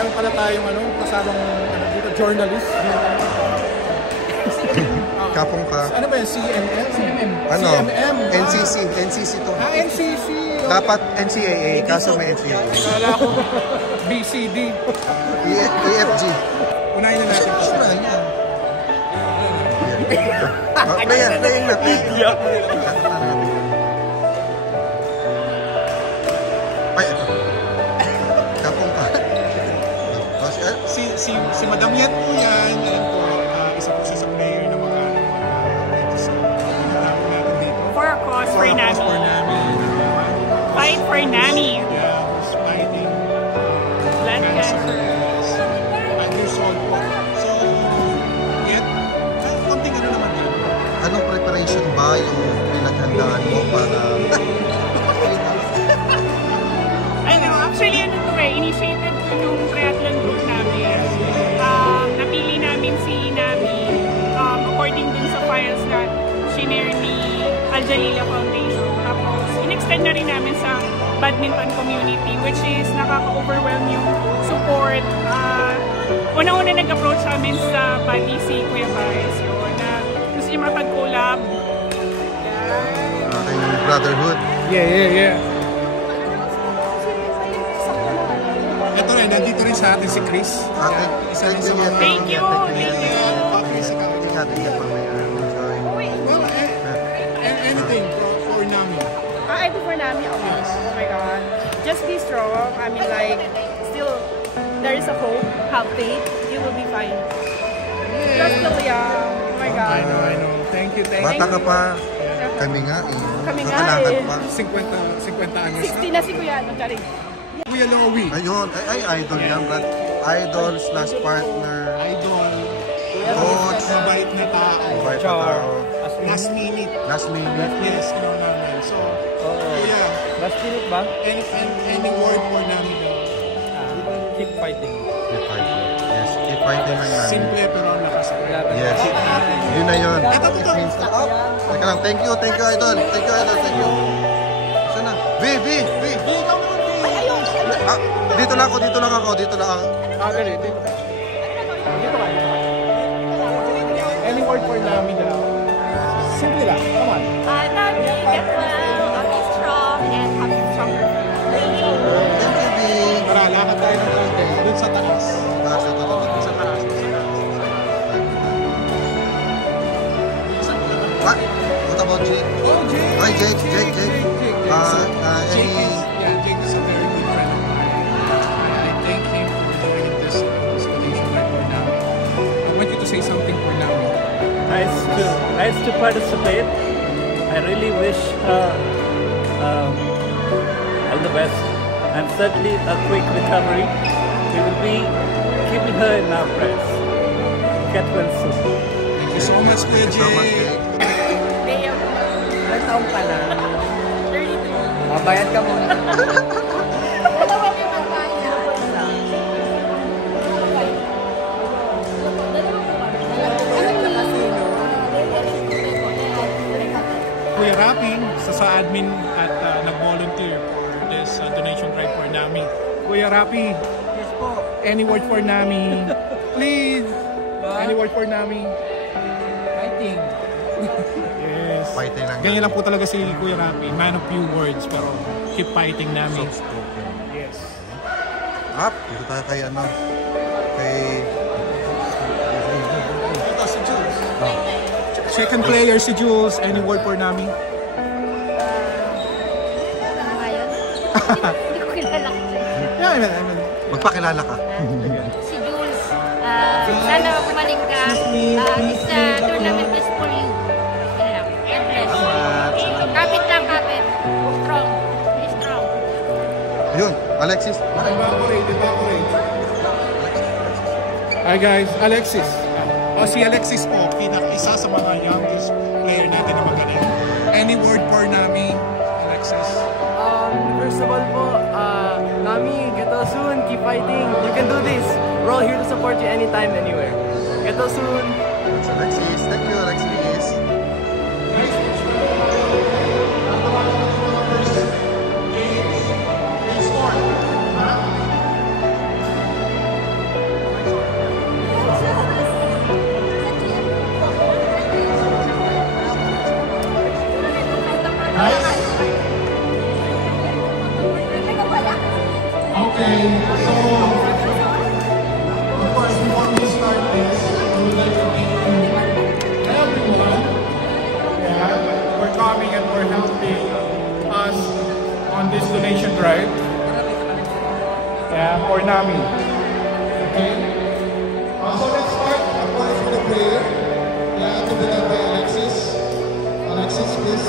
meron pala tayong kasamang journalist. Kapong ka. Ano ba yun? CMM? Ano? CMM. NCC to. NCC. Dapat NCAA, kaso may NCAA. Kala ko BCD. EFG. Unahin na natin. Playing natin. Ay, ito. Kapong ka. Si Madam Yet po yan. Alam po, isa po siya sa player ng mga natin dito. For a cause for Nami. Fight for Nami. Yeah, who's fighting blood cancer. Undersold po. So, yet, konting naman yun. Anong preparation ba yung pinaghandaan mo para... Actually, initiated ko yung triathlon group namin. Napili namin si Nami according dun sa files na shinare ni Al Jalila Foundation. Tapos, in-extend na rin namin sa badminton community, which is nakaka-overwhelm yung support. Una-una nag-approach sa amin sa body si Kuya Baez yun, na gusto niya makapag-collab. Brotherhood. Yeah. Ito rin, nandito rin sa atin si Chris. Thank you. Well, anything for Nami. Anything for Nami? Oh my God. Just be strong. I mean, like, still, there is a hope. Have faith. You will be fine. You're still young. Oh my God. I know. Thank you. Bata ka pa. Kami nga eh. Kami nga eh. 50 anyos. 60 na si Kuya. Charing. Kuya Lowy. Ayun, ay idol yan, Brad. Idol / partner. Idol. Coach. Mabait na tao. Mabait na tao. Last minute. Yes, namin. So, Kuya. Last minute ba? Any word for namin? Keep fighting. Keep fighting. Yes, keep fighting lang namin. Simple pero lakas. Yes. Yun na yun. Teka lang, thank you, idol. Thank you. Sana? V. Dito lang ako. Dito ka. Any word for namin na? Simple lang. Come on. Nami, get well, be strong, and have a stronger Thank you, V. Tara, lakad tayo ng konti. Doon sa taas. Sa taas. What about Jake? Oh, Jake. Hi, Jake. Jake is a very good friend of mine. I thank him for joining this donation right now. I want you to say something for now. Nice to participate. I really wish all the best and certainly a quick recovery. We will be keeping her in our prayers. Get well soon. Thank you so much, Jake. Ilang taong ka na? 32. Mabayad ka muna. Dalawang yung magkaya. Kuya Rapi, sa admin at nag-volunteer for this donation drive for Nami. Kuya Rapi, Yes po. any word for Nami? Please. Any word for Nami? Fighting. Yes. Fighting lang. Ganyan lang po talaga si Kuya Rapi. Man of few words, pero keep fighting Nami. Yes. Dito tayo kay Ito si Jules. Second player si Jules. Any word for Nami? Hindi ko kilala kasi. Magpakilala ka. Si Jules, sana pumaling ka. This tournament is for you. Yan lang. God bless. Kapit lang, kapit. Strong. Be strong. Yun, Alexis. Hi guys, Alexis. Si Alexis po, isa sa mga youngest player natin na magaling. Any word for Nami, Alexis? First of all po, Nami, get well soon. Keep fighting. You can do this. We're all here to support you anytime, anywhere. Get well soon. That's Alexis. Thank you, Alexis. Okay, so of course before we start this, we would like to thank everyone, for coming and for helping us on this donation drive. For NAMI. Okay. So let's start, of course, with the prayer. To be led by Alexis. Alexis, please.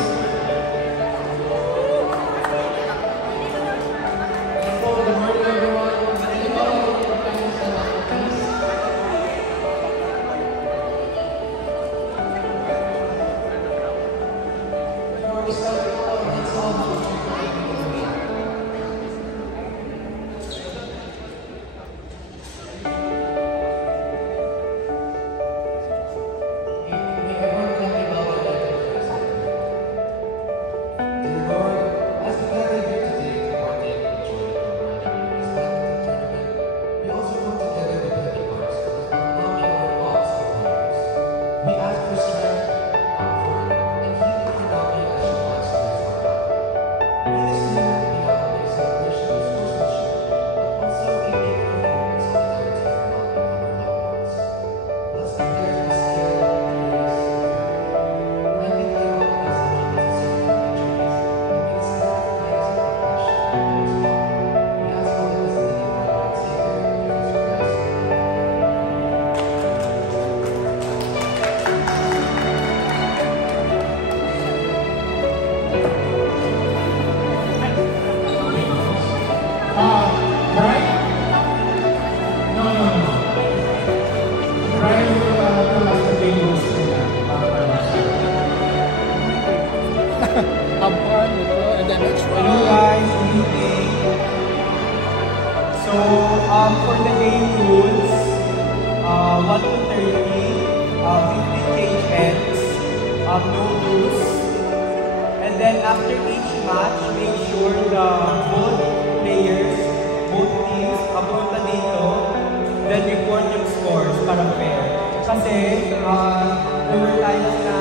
For the game rules, 1 to 30, 50 change hands, no rules. And then after each match, make sure the both players, both teams, pumunta dito, then report yung scores para fair. Kasi there were times na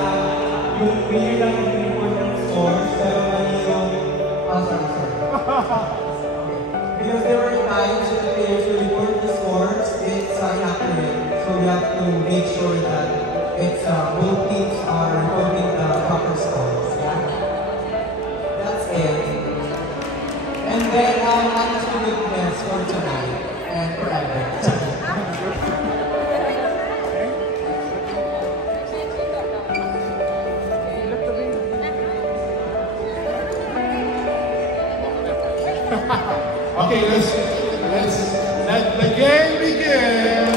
yung player lang yung report yung scores, pero mali yung... sorry. Because there were times that the players will report the scores, it's inaccurate. So we have to make sure that it's both teams are reporting the proper scores. Yeah? That's it. And then I'm just a witness for tonight and forever. Okay, let's let the game begin.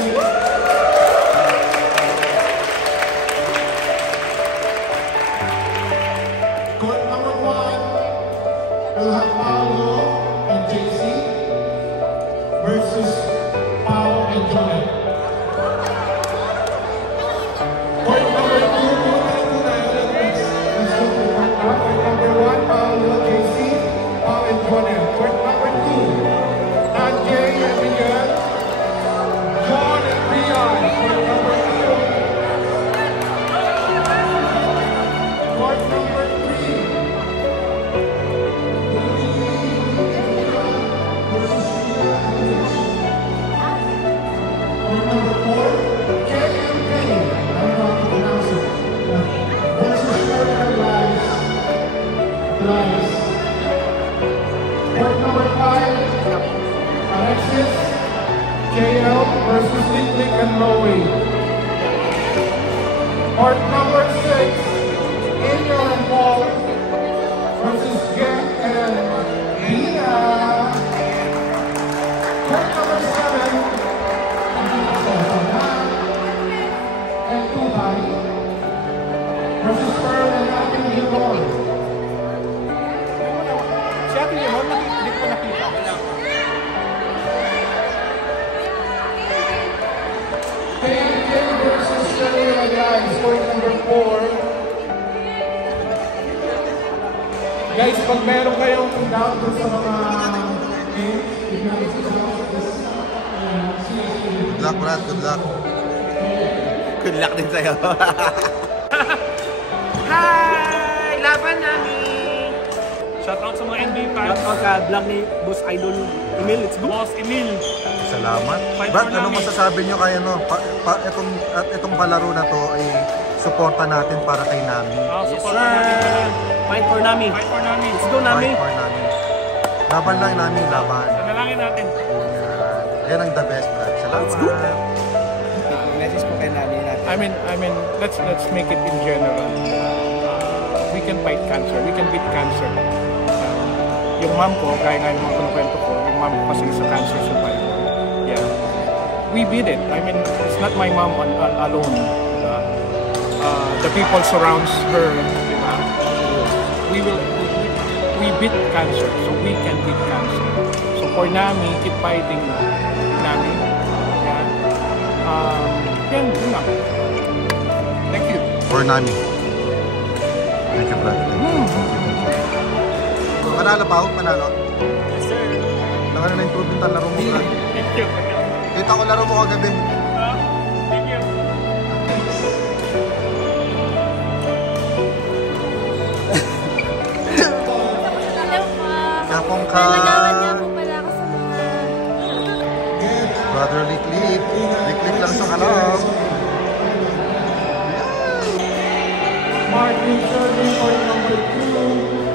Court number 1, we'll have Paolo and JC versus Pao and Jonel. Court number 2, let's go to court number 1, Paolo, JC, Pao and Jonel. Court number 2. Jay and Miguel, John and Rian, court number 2. Court number 3. Court number 4. Jay and Kenny, I don't know how to pronounce it. Versus Sherman Rice. Court number 5. Alexis, JL versus Lick and Lowy. Court number 6, Angel and Paul versus Jack and Dina. Court number 7, and Tuhay versus Pearl and Ate Leonor. Si Ate Leonor, hindi ko nakita. Versus Shalina, guys, point number 4. Guys, pag meron kayong doubt sa mga games, good luck, Brad. Good luck. Good luck din sa'yo. Hi! Laban namin! Shoutout sa mga NBA fans. Shoutout ka vlog ni Boss Idol Emil. Let's go. Boss Emil. Salamat. Fight Brad, for ano namin. masasabi nyo kay ano? Itong palaro na to ay suporta natin para kay Nami. Support natin. Fight for Nami. Fight for namin. Let's go, Nami. Fight for Nami. Laban lang Nami, laban. Nanalangin natin. Yan ang the best, Brad. Salamat. Message po kay Nami natin. I mean, let's make it in general. We can fight cancer. We can beat cancer. Yung mom ko, gaya nga yung mga kinukwento ko, yung mom ko kasi sa cancer survivor. Yeah. We beat it. I mean, it's not my mom alone. The people surrounds her. Diba? We beat cancer. So we can beat cancer. So for Nami, keep fighting Nami. Yeah. Yan lang. Thank you. For Nami. Thank you, Brad. Panalo pa ako? Panalo? Yes, sir. Naka na na-improve yung laro mo, Brad. Thank you. Kita ko laro mo kagabi. Thank you. Hello po. Kapong ka. Nagawad niya po pala ako sa mga... Brother Liklik. Liklik lang sa kalab. Martin serving for number 2.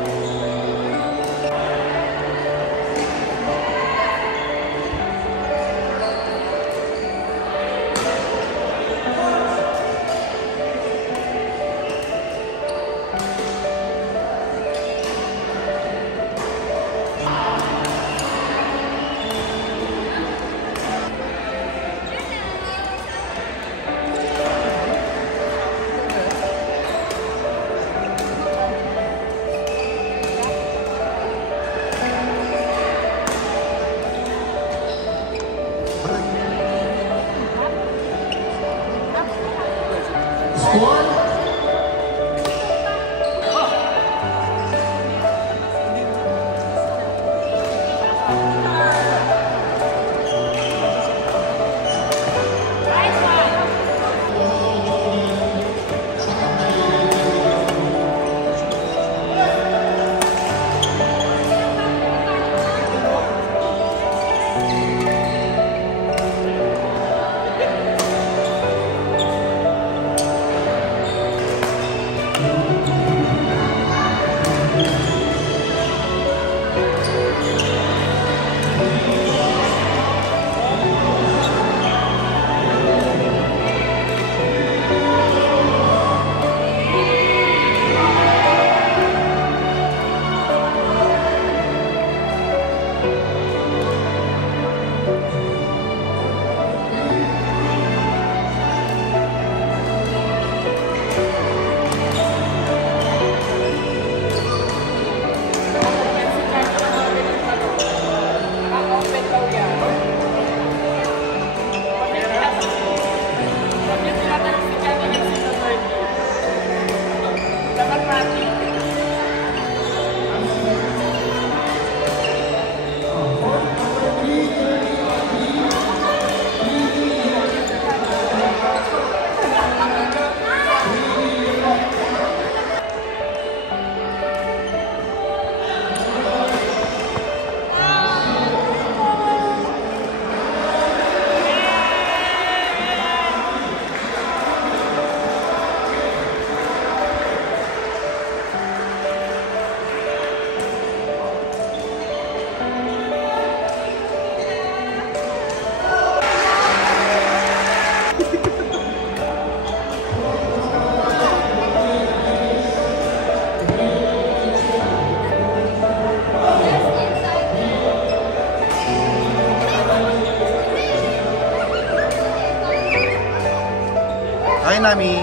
Hi, Nami.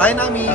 Hi, Nami.